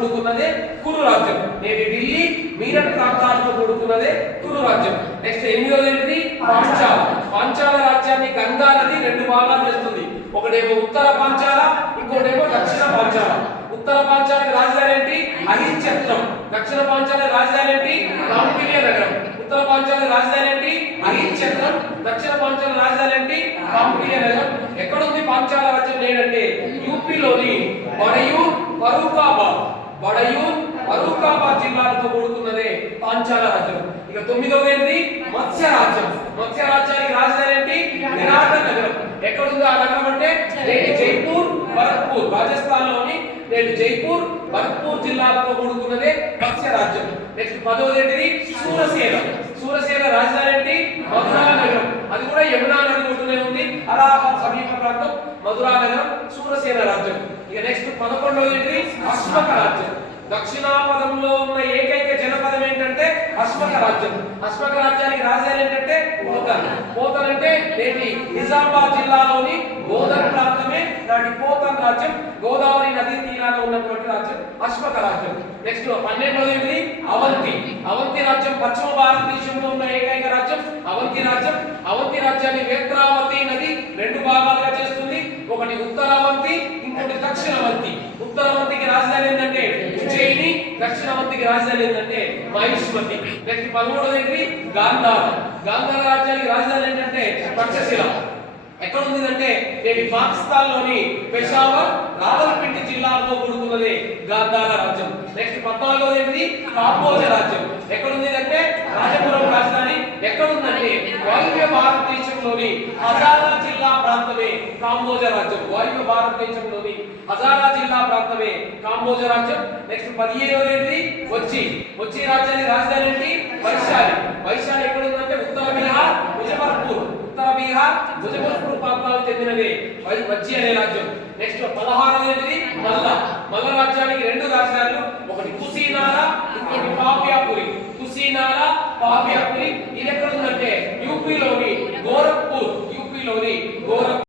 కూడుకున్నదే కురు రాజ్యం. నేటి ఢిల్లీ మీరట్ ప్రాంతాలతో కూడుకున్నదే కురు రాజ్యం. నెక్స్ట్ ఎనిమిదవది ఏంటిది? పాంచాల. పాంచాల రాజ్యాన్ని గంగా నది రెండు భాగాలు చేస్తుంది. ఒకటేమో ఉత్తర పాంచాల, ఇంకోటేమో దక్షిణ పాంచాల. ఉత్తర పాంచాలకి రాజధాని ఏంటి? అహించత్రం. దక్షిణ పాంచాలకి రాజధాని ఏంటి? కాంపిల్య నగరం. ఉత్తర పాంచాల రాజధాని ఏంటి? అహించత్రం. దక్షిణ పాంచాల రాజధాని ఏంటి? కాంపిల్య నగరం. ఎక్కడుంది పాంచాల రాజ్యం నేనంటే యూపీలోని బడయూర్, ఫరూఖాబాద్. బడయూర్, ఫరూఖాబాద్ జిల్లాలతో కూడుకున్నదే పాంచాల రాజ్యం. ఇక తొమ్మిదవది ఏంటి? మత్స్య రాజ్యం. మత్స్య రాజ్యానికి రాజధాని ఏంటి? విరాట నగరం. ఎక్కడుంది ఆ నగరం అంటే నేటి జైపూర్, భరత్పూర్. రాజస్థాన్ లోని నేటి జైపూర్, భరత్పూర్ జిల్లాలతో కూడుకున్నదే మత్స్య రాజ్యం. నెక్స్ట్ పదవది ఏంటిది? సూరసేన. సూరసేన రాజధాని ఏంటి? మధురా నగరం. అది కూడా యమునా నది ఒడ్డునే ఉంది. అలహాబాద్ సమీప ప్రాంతం మధురా నగరం, సూరసేన రాజ్యం. ఇక నెక్స్ట్ 11వది ఏంటిది? అశ్మక రాజ్యం. దక్షిణాపదంలో ఉన్న ఏకైక జనపదం ఏంటంటే అశ్మక రాజ్యం. అశ్మక రాజ్యానికి రాజధాని ఏంటంటే పోతన్. పోతన్ అంటే నేటి నిజామాబాద్ జిల్లాలోని గోదర్ ప్రాంతమే నాటి పోతన్ రాజ్యం. గోదావరి నదీ తీరాన ఉన్నటువంటి రాజ్యం అశ్మక రాజ్యం. నెక్స్ట్ 12వది ఏంటిది? అవంతి. అవంతి రాజ్యం పశ్చిమ భారతదేశంలో ఉన్న ఏకైక రాజ్యం అవంతి రాజ్యం. అవంతి రాజ్యాన్ని వేత్రావతి నది రెండు భాగాలుగా చేస్తుంది. ఒకటి ఉత్తరావంతి, ఇంకోటి దక్షిణావంతి. ఉత్తరావంతికి రాజధాని ఏంటంటే ఉజ్జయిని, దక్షిణావంతికి రాజధాని ఏంటంటే మహిష్మతి. నెక్స్ట్ 13వది ఏంటి? గాంధార. గాంధార రాజ్యానికి రాజధాని ఏంటంటే తక్షశిల. ఎక్కడ ఉంది అంటే నేటి పాకిస్తాన్ లోని పెషావర్, రావల్పిండి జిల్లాలతో కూడుకున్నది గాంధార రాజ్యం. నెక్స్ట్ 14వది ఏంటి? కాంబోజ రాజ్యం. ఎక్కడ ఉంది అంటే రాజపురం రాజధాని. ఎక్కడ ఉందంటే వాయువ్య భారతదేశంలోని హజారా జిల్లా ప్రాంతమే కాంబోజ రాజ్యం. వాయువ్య భారతదేశంలోని హజారా జిల్లా ప్రాంతమే కాంబోజ రాజ్యం. నెక్స్ట్ 15వది ఏంటి? వచ్చి. వచ్చి రాజ్యానికి రాజధాని ఏంటి? వైశాలి. వైశాలి ఎక్కడ ఉందంటే ఉత్తర బీహార్, ముజఫర్పూర్. ఉత్తర బీహార్, ముజఫర్పూర్ ప్రాంతాలకు చెందినది వచ్చి అనే రాజ్యం. నెక్స్ట్ 16వది ఏంటిది? మల్ల. మల్ల రాజ్యానికి రెండు రాజధానులు, ఒకటి కుషీనారా, ఇంకోటి పాపియాపురి. కుషీనారా, పాపియాపురి. ఇది ఎక్కడ ఉందంటే యూపీలోని గోరఖ్పూర్, యూపీలోని